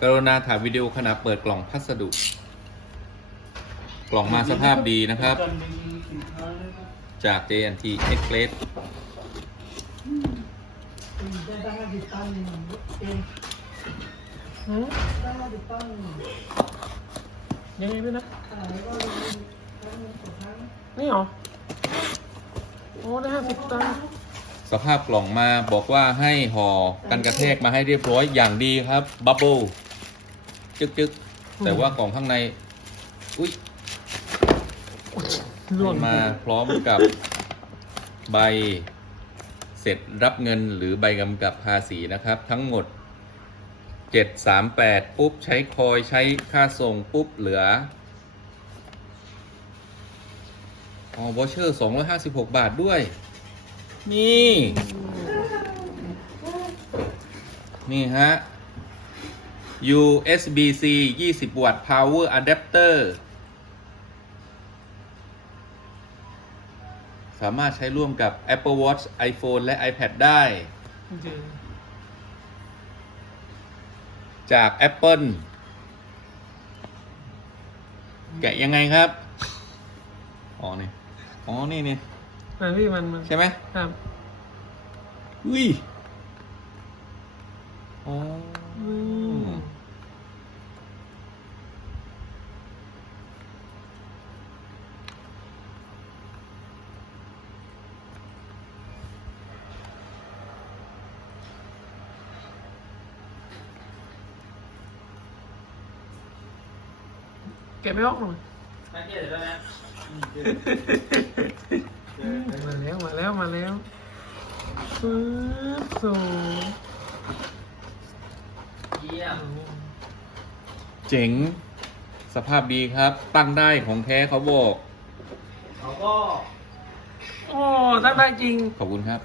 กรุณาถ่ายวิดีโอขณะเปิดกล่องพัสดุ กล่องมาสภาพดีนะครับ จาก JNT Express ยังไงด้วยนะ นี่เหรอ โอ้ได้ห้าสิบตัง สภาพกล่องมาบอกว่าให้ห่อกันกระแทกมาให้เรียบร้อยอย่างดีครับบับเบิลจึกจึกแต่ว่ากล่องข้างใน อุ้ยหล่นมาพร้อมกับใบเสร็จรับเงินหรือใบกำกับภาษีนะครับ ทั้งหมด 738 ปุ๊บ ใช้คอยใช้ค่าส่งปุ๊บ เหลืออ๋อวอเชอร์ 256 บาทด้วย นี่ นี่ฮะ USB-C 20 วัตต์ power adapter สามารถใช้ร่วมกับ Apple Watch iPhone และ iPad ได้จริงจาก Apple แกะยังไงครับ อ๋อนี่ อ๋อ นี่นี่ ๆแต่พี่มันมันใช่ไหมครับอุ้ยอ๋ออืมเก็บไม่ออกหน่อยนักเกียรติแล้วนะมาแล้วมาแล้ว มาแล้วฟื้นสูงเยี่ยมเจ๋ง สภาพดีครับ ตั้งได้ของแท้เขาบอกเขาก็ โอ้ตั้งได้จริง ขอบคุณครับ